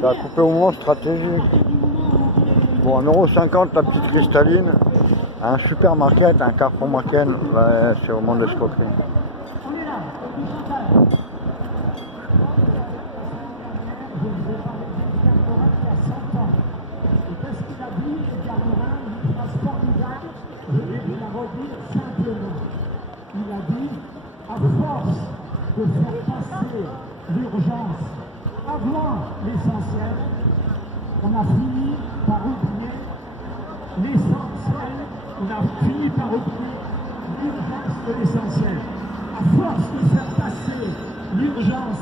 Ça a coupé au moment stratégique. Bon, 1,50 € la petite cristalline. Un supermarket, un Carrefour Market, ouais, c'est vraiment de l'escroquerie. Il a dit, à force de faire passer l'urgence avant l'essentiel, on a fini par oublier l'essentiel, on a fini par oublier l'urgence de l'essentiel. À force de faire passer l'urgence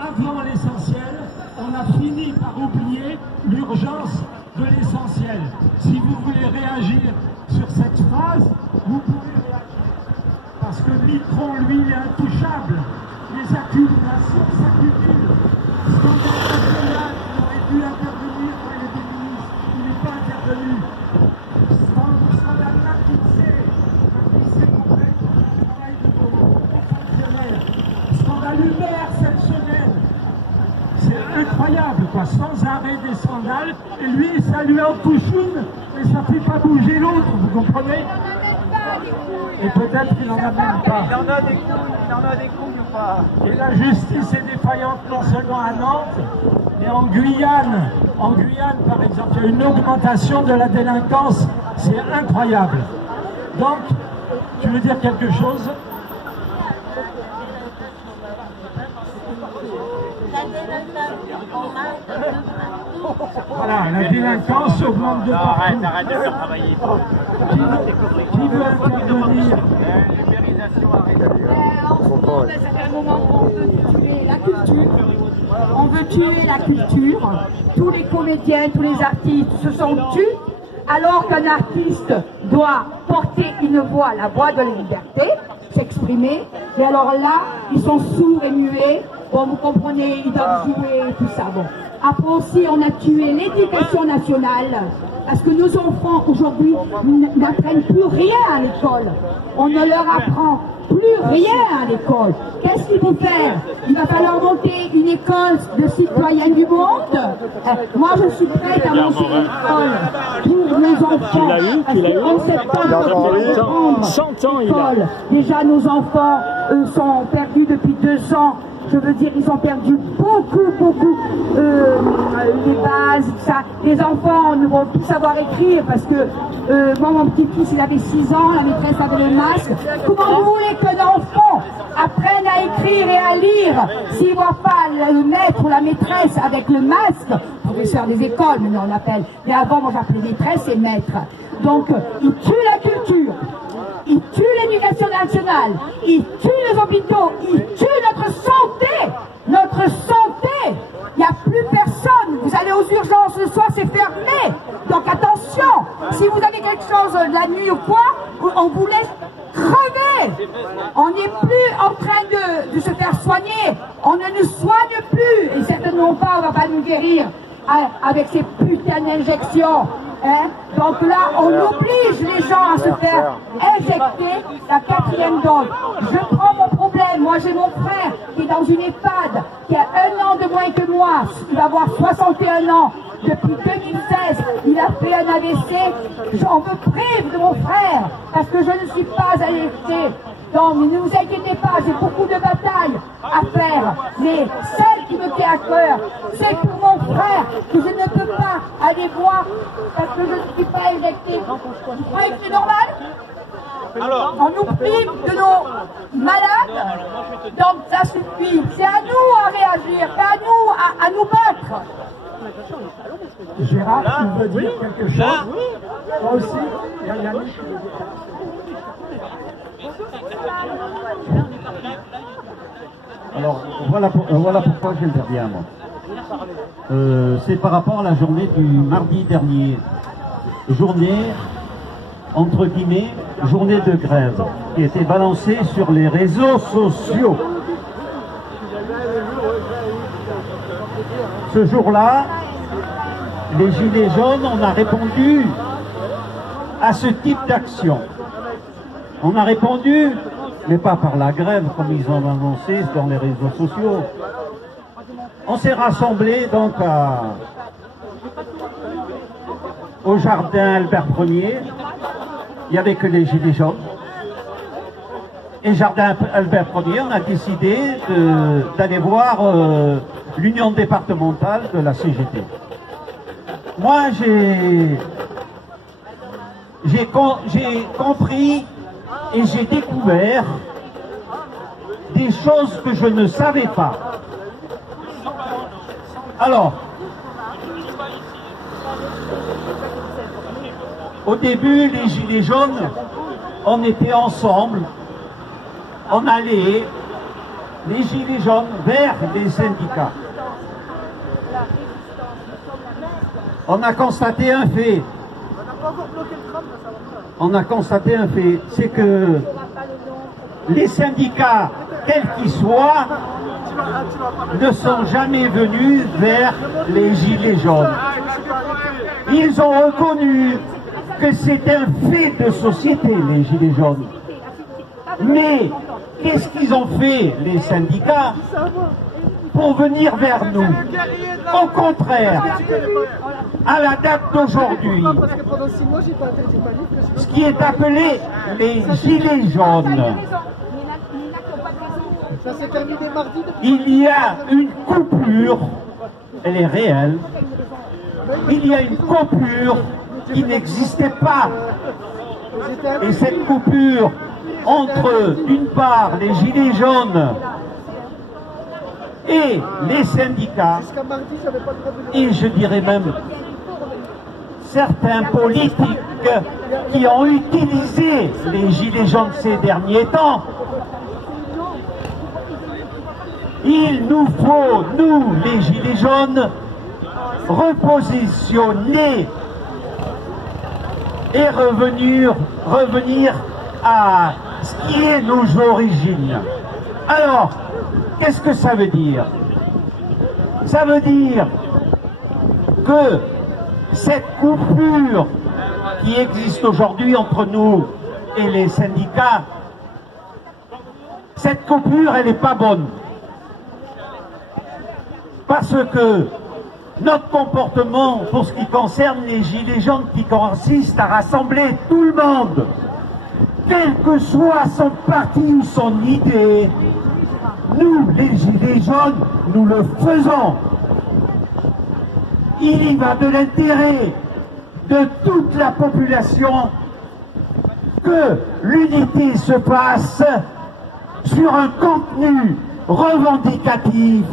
avant l'essentiel, on a fini par oublier l'urgence de l'essentiel. Si vous voulez réagir sur cette phrase, vous pouvez réagir. Parce que Mitterrand, lui, il est intouchable. Les accumulations s'accumulent. Scandale national, il aurait dû intervenir quand il était ministre. Il n'est pas intervenu. Scandale McKinsey complète le travail de nos fonctionnaires. Scandale Hubert cette semaine. C'est incroyable, quoi. Sans arrêt des scandales. Et lui, ça lui en touche une, mais ça ne fait pas bouger l'autre, vous comprenez? Et peut-être qu'il n'en a même pas. Il en a des couilles ou pas? Et la justice est défaillante non seulement à Nantes, mais en Guyane. En Guyane, par exemple, il y a une augmentation de la délinquance. C'est incroyable. Donc, tu veux dire quelque chose? Voilà, la délinquance augmente de partout. Arrête de faire travailler. Qui veut intervenir? Ça fait un moment qu'on veut tuer la culture. On veut tuer la culture. Tous les comédiens, tous les artistes se sont tus, alors qu'un artiste doit porter une voix, la voix de la liberté, s'exprimer. Et alors là, ils sont sourds et muets. Bon, vous comprenez, ils doivent jouer et tout ça. Bon. Après aussi, on a tué l'éducation nationale, parce que nos enfants aujourd'hui n'apprennent plus rien à l'école. On ne leur apprend plus rien à l'école. Qu'est-ce qu'il faut faire? Il va falloir monter une école de citoyens du monde. Moi, je suis prête à monter une école pour nos enfants. En septembre, 100 ans, il a. Déjà, nos enfants sont perdus depuis 2 ans. Je veux dire, ils ont perdu beaucoup les bases, tout ça. Les enfants ne vont plus savoir écrire parce que moi, mon petit-fils, il avait 6 ans, la maîtresse avait le masque. Comment vous voulez qu'un enfant apprenne à écrire et à lire s'il ne voit pas le maître ou la maîtresse avec le masque? Professeur des écoles, maintenant on appelle. Mais avant, moi, j'appelais maîtresse et maître. Donc, ils tuent la culture. Ils tuent l'éducation nationale, ils tuent les hôpitaux, ils tuent notre santé. Notre santé. Il n'y a plus personne. Vous allez aux urgences le soir, c'est fermé. Donc attention, si vous avez quelque chose la nuit ou quoi, on vous laisse crever. On n'est plus en train de se faire soigner. On ne nous soigne plus. Et certainement pas, on ne va pas nous guérir avec ces putains d'injections. Hein? Donc là, on oblige les gens à se faire injecter la 4e dose. Je prends mon problème. Moi, j'ai mon frère qui est dans une EHPAD, qui a 1 an de moins que moi. Il va avoir 61 ans. Depuis 2016, il a fait un AVC. On me prive de mon frère parce que je ne suis pas injecté. Donc, ne vous inquiétez pas, j'ai beaucoup de batailles à faire. Mais celle qui me tient à cœur, c'est pour mon frère que je ne peux pas aller voir parce que je ne suis pas injecté. Vous croyez que c'est normal? Alors, on nous prive de nos malades. Donc, ça suffit. C'est à nous à réagir, c'est à nous à nous battre. Gérard, tu veux dire quelque chose? Moi aussi, il y a Yannick. Alors, voilà pourquoi j'interviens, moi. C'est par rapport à la journée du mardi dernier. Journée, entre guillemets, journée de grève, qui a été balancée sur les réseaux sociaux. Ce jour-là, les Gilets jaunes, on a répondu à ce type d'action. On a répondu, mais pas par la grève comme ils ont annoncé dans les réseaux sociaux. On s'est rassemblés donc au jardin Albert Ier. Il n'y avait que les gilets jaunes. Et jardin Albert Ier, on a décidé d'aller voir l'union départementale de la CGT. Moi, j'ai compris et j'ai découvert des choses que je ne savais pas. Alors, au début, les gilets jaunes, on était ensemble, on allait, les gilets jaunes, vers les syndicats. On a constaté un fait. On a constaté un fait, c'est que les syndicats, quels qu'ils soient, ne sont jamais venus vers les gilets jaunes. Ils ont reconnu que c'est un fait de société, les gilets jaunes. Mais qu'est-ce qu'ils ont fait, les syndicats, pour venir vers nous? Au contraire, à la date d'aujourd'hui, ce qui est appelé les gilets jaunes, il y a une coupure, elle est réelle, il y a une coupure qui n'existait pas. Et cette coupure entre, d'une part, les gilets jaunes et les syndicats, et je dirais même certains politiques qui ont utilisé les gilets jaunes ces derniers temps, il nous faut, nous, les gilets jaunes, repositionner et revenir à ce qui est nos origines. Alors, qu'est-ce que ça veut dire? Ça veut dire que cette coupure qui existe aujourd'hui entre nous et les syndicats, cette coupure, elle n'est pas bonne. Parce que notre comportement, pour ce qui concerne les gilets jaunes, qui consiste à rassembler tout le monde, quel que soit son parti ou son idée, nous, les gilets jaunes, nous le faisons. Il y va de l'intérêt de toute la population que l'unité se passe sur un contenu revendicatif,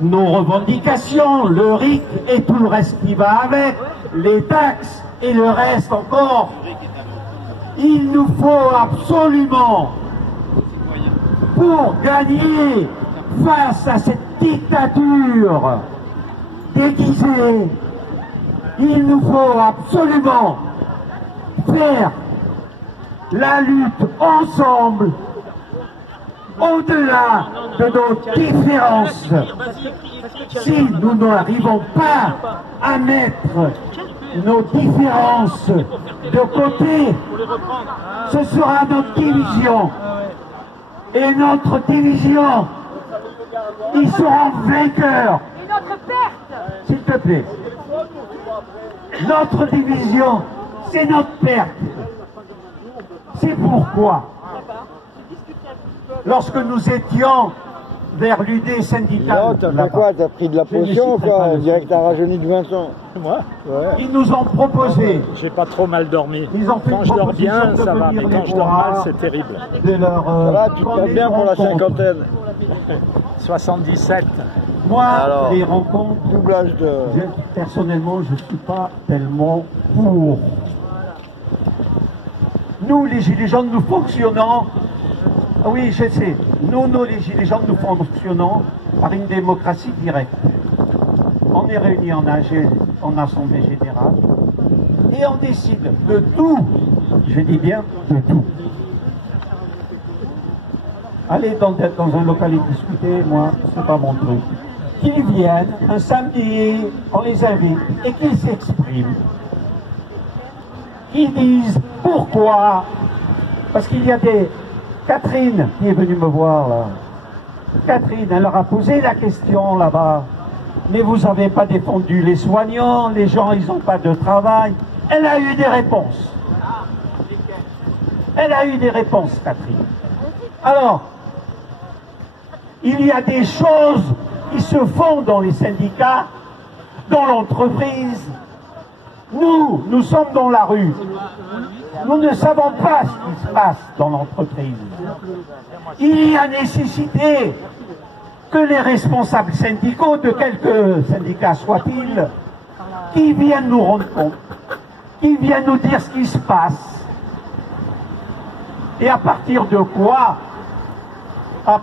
nos revendications, le RIC et tout le reste qui va avec, les taxes et le reste encore. Il nous faut absolument, pour gagner face à cette dictature déguisée, il nous faut absolument faire la lutte ensemble, au-delà de nos différences. Si nous n'arrivons pas à mettre nos différences de côté, ce sera notre division. Et notre division, ils seront vainqueurs. Et notre perte. S'il te plaît. Notre division, c'est notre perte. C'est pourquoi, lorsque nous étions vers l'UD syndical... Non, t'as fait quoi? T'as pris de la potion ou quoi? On dirait que t'as rajeuni de 20 ans. Moi? Ouais. Ils nous ont proposé... J'ai pas trop mal dormi. Ils ont fait quand je dors bien, ça va, mais quand je dors mal, c'est terrible. De leur, Ça va, tu te portes bien pour la cinquantaine. 77. Moi, alors, les rencontres, doublage de... personnellement, je ne suis pas tellement pour. Nous, les gilets jaunes, nous fonctionnons. Ah oui, je sais. Nous, les gilets jaunes, nous fonctionnons par une démocratie directe. On est réunis en assemblée générale et on décide de tout. Je dis bien de tout. Aller dans un local et discuter, moi, c'est pas mon truc. Qu'ils viennent un samedi, on les invite et qu'ils s'expriment. Qu'ils disent pourquoi. Parce qu'il y a des... Catherine qui est venue me voir là. Catherine, elle leur a posé la question là-bas. Mais vous n'avez pas défendu les soignants, les gens, ils n'ont pas de travail. Elle a eu des réponses. Elle a eu des réponses, Catherine. Alors, il y a des choses qui se font dans les syndicats, dans l'entreprise. Nous sommes dans la rue. Nous ne savons pas ce qui se passe dans l'entreprise. Il y a nécessité que les responsables syndicaux, de quelques syndicats soient-ils, qui viennent nous rendre compte, qui viennent nous dire ce qui se passe. Et à partir de quoi? À partir